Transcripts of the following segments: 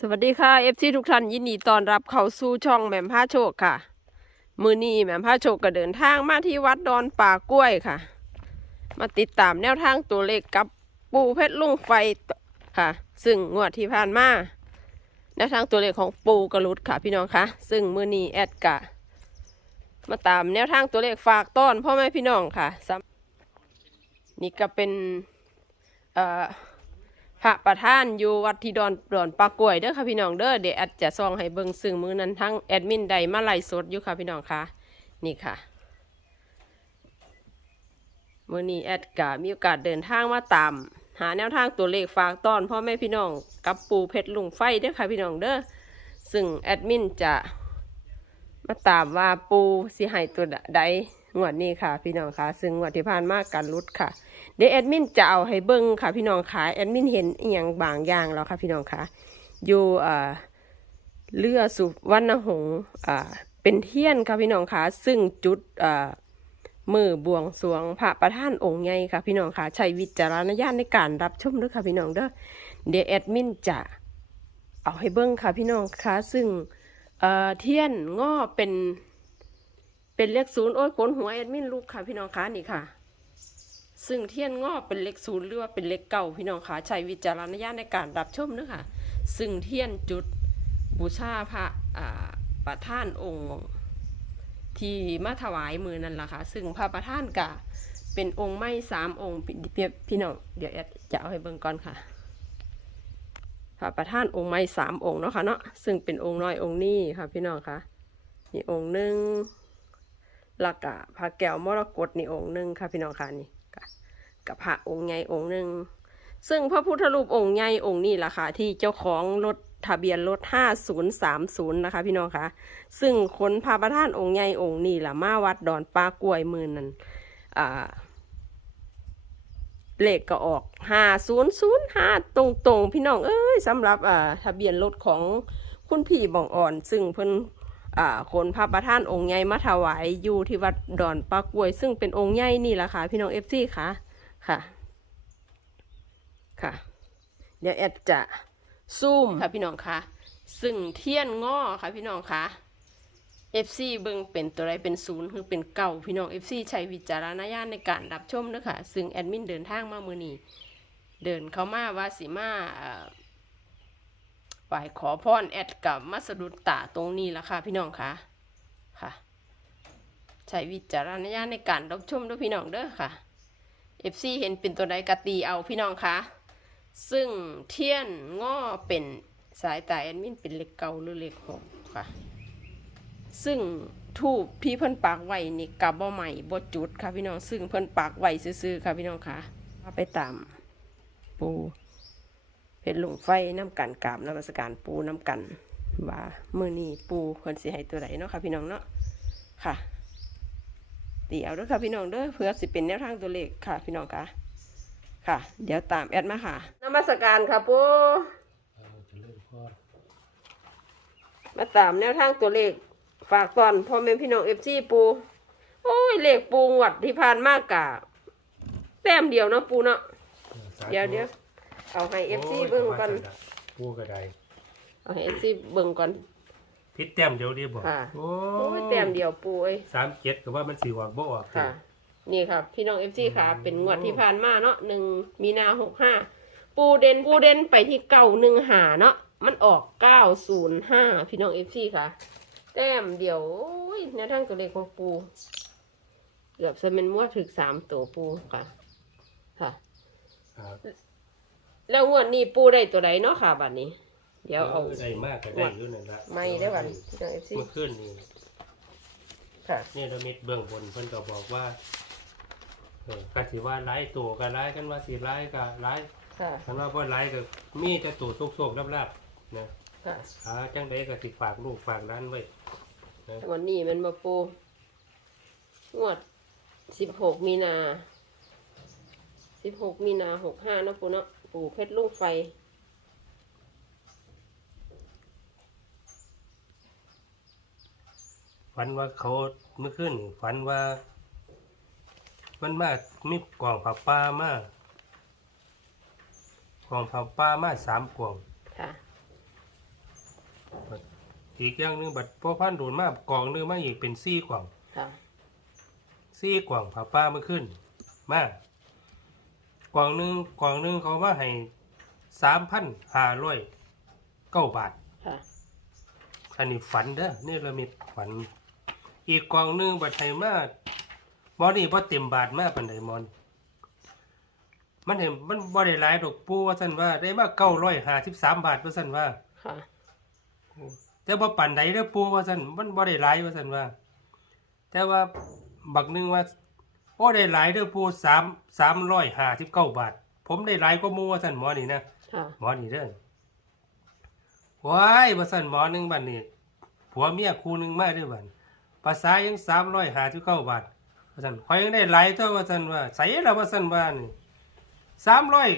สวัสดีค่ะเอฟซีทุกท่านยินดีต้อนรับเข้าสู่ช่องแหม่มผ้าโชคค่ะ มือนี้แหม่มผ้าโชคก็เดินทางมาที่วัดดอนป่ากล้วยค่ะ มาติดตามแนวทางตัวเลขกับปูเพชรลุงไฟค่ะ ซึ่งงวดที่ผ่านมาแนวทางตัวเลขของปูกระลุดค่ะพี่น้องคะซึ่งมือนี้แอดกะ มาตามแนวทางตัวเลขฝากต้อนพ่อแม่พี่น้องค่ะนี่ก็เป็นเอ่อ พระประธานอยู่วัดที่ดอนดอนปากล้วยเด้อค่ะพี่น้องเด้อเดี๋ยวแอดจะซองให้เบิ่งซึ่งมือนั้นทั้งแอดมินใดมาไล่สดอยู่ค่ะพี่น้องค่ะ นี่ค่ะมือนี้แอดกะมีโอกาสเดินทางมาตาม หาแนวทางตัวเลขฝากต้อนพ่อแม่พี่น้องกับปูเพชรลุงไฟเด้อค่ะพี่น้องเด้อซึ่งแอดมินจะมาตามว่าปูสิให้ตัวใด งวดนี้ค่ะ พี่น้องค่ะซึ่งงวดที่ผ่านมาการลุดค่ะเดี๋ยวแอดมินจะเอาให้เบิ้งค่ะ พี่น้องค่ะแอดมินเห็นอย่างบางอย่างแล้วค่ะพี่น้องค่ะอยู่อ่าเรือสุวรรณหงส์อ่าเป็นเทียนค่ะพี่น้องค่ะซึ่งจุดอ่ามือบวงสวงพระประธานองค์ใหญ่ค่ะพี่น้องค่ะใช้วิจารณญาณในการรับชมด้วยค่ะพี่น้องเด้อเดี๋ยวแอดมินจะเอาให้เบิ้งค่ะพี่น้องค่ะซึ่งอ่อเทียนง้อเป็น เป็นเลขศูนย์โอ้ยขนหัวแอดมินลูกค่ะ พี่น้องคะนี่ค่ะ ซึ่งเทียนงอกเป็นเลขศูนย์หรือว่าเป็นเลขเก่าพี่น้องคะใช้วิจารณญาณในการรับชมเนอะค่ะ ซึ่งเทียนจุดบูชาพระอ่าประธานองค์ที่มาถวายมือนั่นล่ะค่ะ ซึ่งพระประธานกะเป็นองค์ไม้สามองค์พี่พี่น้องเดี๋ยวแอดจะเอาให้เบิ่งก่อนค่ะพระประธานองค์ไม้สามองค์เนาะค่ะเนาะซึ่งเป็นองค์น้อยองค์นี้ค่ะพี่น้องค่ะนี่องค์หนึ่ง ล้วก็พระแก้วมรกตนี่องค์หนึ่งค่ะพี่น้องค่ะนี่กับพระองค์ใหญ่องค์หนึ่งซึ่งพระพุทธรูปองค์ใหญ่องค์นี้ล่ะค่ะที่เจ้าของรถทะเบียนรถ5030นะคะ พี่น้องคะซึ่งคนพาประธานองค์ใหญ่องค์นี้ล่ะมาวัดดอนปลากล้วยมือนั้นอ่าเลขก็ออก5005ตรงๆพี่น้องเอ้ยสำหรับอ่าทะเบียนรถของคุณพี่บองอ่อน ซึ่งเพิ่น คนพระประธานองค์ใหญ่มาถวายอยู่ที่วัดดอนปากวย ซึ่งเป็นองค์ใหญ่นี่แหละค่ะ พี่น้องเอฟซีค่ะค่ะ ค่ะ เดี๋ยวแอดจะซูมค่ะพี่น้องค่ะ ซึ่งเทียนง้อค่ะพี่น้องค่ะ FC เบิงเป็นตัวใดเป็นศูนย์คือเป็นเก่าพี่น้อง FC ใช้วิจารณญาณในการรับชมเด้อค่ะซึ่งแอดมินเดินทางมามือนี้เดินเข้ามาว่าสิมา ไหว้ขอพรแอดกับมาสะดุดตาตรงนี้ละค่ะพี่น้องค่ะค่ะ ใช้วิจารณญาณในการรับชมด้วยพี่น้องเด้อค่ะ FC เห็นเป็นตัวใดกตีเอาพี่น้องคะซึ่งเทียนง้อเป็นสายตาแอดมินเป็นเลขเก่าหรือเลขหกค่ะ ซึ่งทูบที่เพิ่นปากไว้นี่กับบ่ใหม่บ่จุดค่ะพี่น้องซึ่งเพิ่นปากไว้ซื่อๆค่ะพี่น้องค่ะไปตามปู เพชรหลงไฟน้ำกันกราบน้ำมัสการปูน้ำกันว่ามือนี้ปูเพิ่นสิให้ตัวใดเนาะค่ะพี่น้องเนาะค่ะตีเอาด้วยค่ะพี่น้องเด้อเพื่อสิเป็นแนวทางตัวเลขค่ะ พี่น้องค่ะ ค่ะ เดี๋ยวตามแอดมาค่ะน้ำมัสการค่ะปูมาตามแนวทางตัวเลข ฝากตอนพ่อแม่พี่น้องเอฟซีปูโอ้ยเลขปูงวัดที่ผ่านมากกะแต้มเดียวเนาะปูเนาะเดี๋ยวเดี๋ยว เอาให้เอฟซีเบิ่งก่อน ปูกระไดเอาให้เอฟซีเบิ่งก่อน พิษแต้มเดียวดีบ่ค่ะ โอ้โอ้ยแต้มเดียวปูเอ้ยสามเจ็ดก็ว่ามันสีออกบ่ออก ค่ะ นี่ครับ พี่น้องเอฟซีค่ะ เป็นงวดที่ผ่านมาเนาะหนึ่งมีนาหกห้าปูเด่นปูเด่นไปที่เก้าหนึ่งหาเนาะมันออกเก้าศูนย์ห้าพี่น้องเอฟซีค่ะ แต้มเดียวโอ้ยแนวทางตัวเลขของปู เกือบจะเป็นมั่วถึกสามตัวปูค่ะ ค่ะ ครับ แล้วงวดนี้ปูได้ตัวใดเนาะค่ะบัดนี้ เดี๋ยวเอา ได้มากก็ได้อยู่นั่นละไม่ได้บัดนี้พี่น้องเอฟซีเมื่อคืนนี่ค่ะ เนี่ยเรามิดเบื้องบนเพิ่นก็บอกว่าเออก็สิว่าไล่ตัวก็ไล่กันว่าสิไล่ก็ไล่ค่ะ คันว่าบ่ไล่ก็มีแต่ตัวโซกๆลาบๆนะค่ะ หาจังไดก็สิฝากลูกฝากร้านไว้วันนี้มันมาปูงวดสิบหกมีนาสิบหกมีนาหกห้าเนาะปูเนาะ ปูเพชรลูกไฟ ฝันว่าเขาเมื่อคืนนี่ฝันว่า มันมามีกล่องผักปลามากล่องผักปลามาสามกล่องค่ะ อีกอย่างหนึงบัดพ่อพันธุ์โดนมากกล่องหนึงมาอีกเป็นซี่กล่องค่ะซี่กล่องผ้าป้าเมื่อขึ้น มากก ล่องหนึงกล่องหนึงเขามาให้สามพันห้าร้อยเก้าบาท ค่ะ อันนี้ฝันเด้อนี่ละมิดฝัน อีกกล่องหนึงบัดไทยมาหมอนี่พอเต็มบาทมาปันไดหมอน มันเห็นมันบ่ได้หลายดอกปูว่าซั่นว่าได้มาเก้าร้อยห้าสิบสามบาทว่าซั่นว่า ค่ะ แต่บ่ปันใดเด้อปูว่าซั่นมันบ่ได้หลายว่าซั่นว่า แต่ว่าบักหนึงว่า โอ้ได้หลายเด้อปูสามสามร้อยห้าสิบเก้าบาท ผมได้หลายกว่าหมู่ว่าซั่นหมอนี่นะค่ะหมอนี่เด้อว้ายว่าซั่นหมอหนึงบัดนี้ผัวเมียคู่หนึงมาเด้อบัดภาษายังสามร้อยห้าสิบเก้าบาทว่าซั่นข่อยยังได้หลายเท่าว่าซั่นว่าใส่ละว่าซั่นว่านี่สามร้อย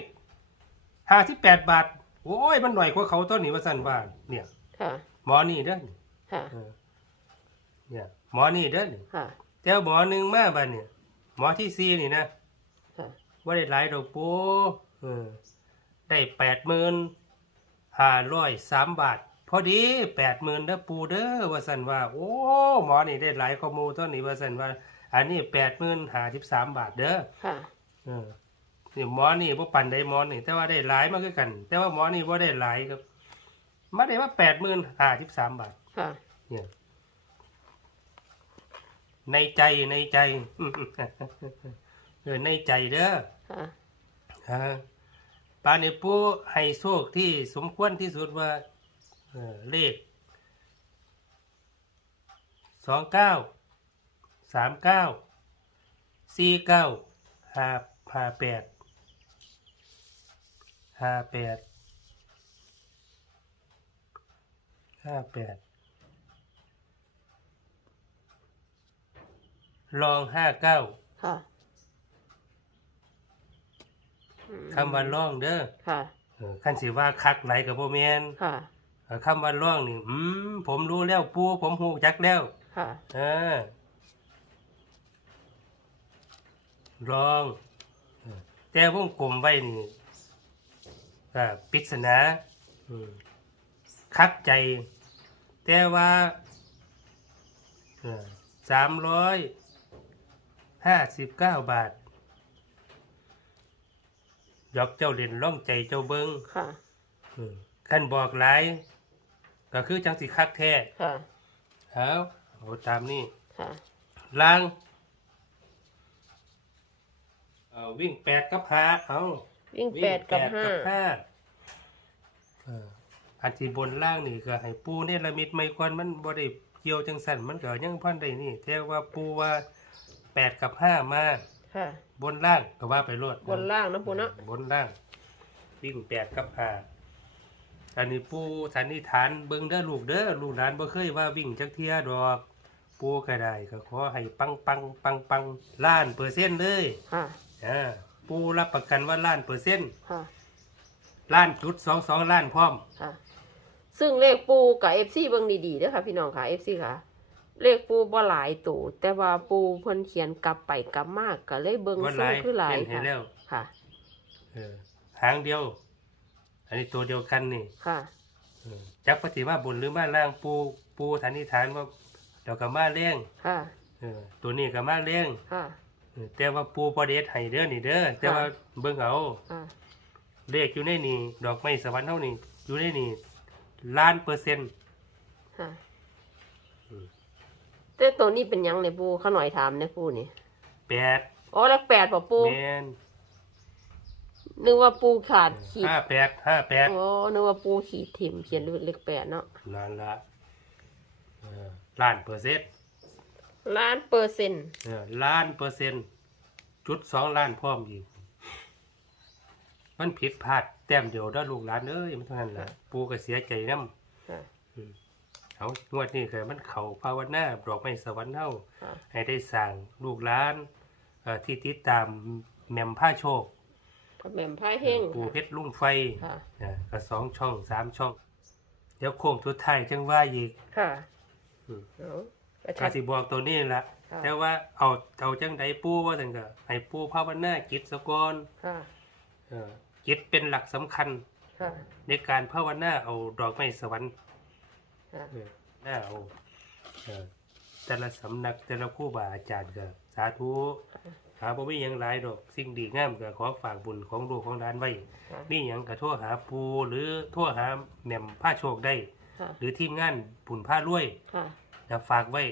ห้าสิบแปดบาท โอ้ยมันหน่อยกว่าเขาตัวนี้ว่าซั่นว่าเนี่ย ค่ะ หมอนี่เด้อค่ะเออเนี่ยหมอนี่เด้อนี่ค่ะแต่หมอหนึ่งมาบัดเนี่ย หมอที่สี่นี่นะค่ะว่าได้หลายดอกปูเออได้แปดหมื่นห้าร้อยสามบาท พอดีแปดหมื่นเด้อปูเด้อว่าสันว่า โอ้หมอนี่ได้หลายข้อมูลตัวนี้ว่าสันว่า อันนี้แปดหมื่นห้าสิบสามบาทเด้อค่ะเออนี่หมอนี่บ่ปันได้หมอนี่แต่ว่าได้หลายมากคือกัน แต่ว่าหมอนี่บ่ได้หลายครับมาได้ว่าแปดหมื่นห้าสิบสามบาทค่ะเนี่ย ในใจในใจเออในใจเด้อค่ะฮะปานิปูให้โชคที่สมควรที่สุดว่าเออเลขสองเก้าสามเก้าสี่เก้าห้าห้าแปดห้าแปดห้าแปด ลองห้าเก้าค่ะอืมคำว่าล่องเด้อค่ะเออคันสิว่าคักไหลกับโบแมนค่ะเออคำว่าล่องนี่อืมผมรู้แล้วปูผมหูจักแล้วค่ะเออลองเออแต่วงกลมไว้นี่ก็ปริศนาอืมคักใจ แต่ว่าสามร้อย ห้าสิบเก้าบาทยอกเจ้าเล่นล่องใจเจ้าเบิงค่ะอืมขั้นบอกหลายก็คือจังสิคักแท้ค่ะเอาเอาตามนี้ค่ะล้างเอาวิ่งแปดกับห้าเอาวิ่งแปดกับห้าห้าเอออันที่บนล่างนี่ก็ให้ปูเนรมิตไม่ควรมันบ่ได้เกี่ยวจังสันมันก็ยังพันได้นี่แต่ว่าปูว่า แปดกับห้ามาค่ะ บนล่างก็ว่าไปโลดบนล่างนะปูเนาะบนล่าง วิ่งแปดกับห้าอันนี้ปูสันนิษฐานเบิ่งเด้อลูกเด้อลูกหลานบ่เคยว่าวิ่งจักเทียดอกปูก็ได้ก็ขอให้ปังปังปังปังล้านเปอร์เซ็นต์เลยค่ะอ่าปูรับประกันว่าล้านเปอร์เซ็นต์ค่ะล้านจุดสองสองล้านพร้อมค่ะซึ่งเลขปูกับเอฟซีเบิ่งดีๆเด้อค่ะพี่น้องค่ะเอฟซีค่ะ เลขปูบ่หลายตัวแต่ว่าปูเพิ่นเขียนกลับไปกลับมากก็เลยเบิ่งว่าหสู้ลายคือหลายเห็นให้ค่ะแล้วค่ะ เออหางเดียว อันนี้ตัวเดียวกันนี่ค่ะ เออจักปฏิมาบนหรือมาล่างปูปูสันนิษฐานว่าเดี๋ยวกับมาเลี้ยงค่ะ เออตัวนี้กับมาเลี้ยงค่ะ เออแต่ว่าปูประเดชให้เด้อนี่เด้อแต่ว่าเบิ่งเอาค่ะเลขอยู่ในนี่ดอกไม้สวรรค์เท่านี่อยู่ในนี่ล้านเปอร์เซ็นต์ ค่ะ อืม แต่ตัวนี้เป็นหยังเนี่ยปูเขาหน่อยถามเนี่ยปูนี่แปดอ๋อเลขแปดป่ะปูแมนนึกว่าปูขาดขีดห้าแปดห้าแปดโอ้นึกว่าปูขีดถิ่มเขียนเลขแปดเนาะนั่นละเออล้านเปอร์เซ็นต์ล้านเปอร์เซ็นต์เออล้านเปอร์เซ็นต์จุดสองล้านพร้อมอีกมันผิดพลาดแต้มเดียวได้อลูกหลานเอ้ยมันเท่านั้นแหละปูก็เสียใจน้ำค่ะ เอางวดนี้เคยมันเขาภาวนาดอกไม้สวรรค์เฮาค่ะให้ได้สั่งลูกหลานเอ่อที่ติดตามแหม่มผ้าโชคพระแม่มพายเฮงปูเพชรลุงไฟค่ะอ่าก็สองช่องสามช่อง เดี๋ยวโค้งสุดท้ายจังว่าอีก ค่ะอืม เอากระกาชับสิบอกตัวนี้ละค่ะ แต่ว่าเอาเอาจังใดปูว่าจังก็ให้ปูภาวนาจิตสะกอนค่ะ เอ่อจิตเป็นหลักสำคัญ ค่ะ ในการภาวนาเอาดอกไม้สวรรค์ ค่ะเออหน้าเอาเอ่อแต่ละสำนักแต่ละครูบาอาจารย์ก็สาธุหาบ่มีหยังหลายดอกสิ่งดีงามก็ขอฝากบุญของลูกของหลานไว้ค่ะนี่หยังก็โทรหาปูหรือโทรหาแหม่มผ้าโชคได้ ค่ะหรือทีมงานบุญผ้ารวย ค่ะ นะฝากไว้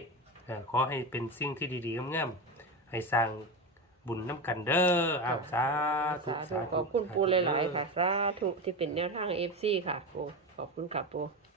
เอ่อขอให้เป็นสิ่งที่ดีๆงามๆให้สร้างบุญน้ำกันเด้ออ้าวสาธุสาธุขอบคุณปูหลายๆค่ะ สาธุที่เป็นแนวทางเอฟซีค่ะปูขอบคุณค่ะปู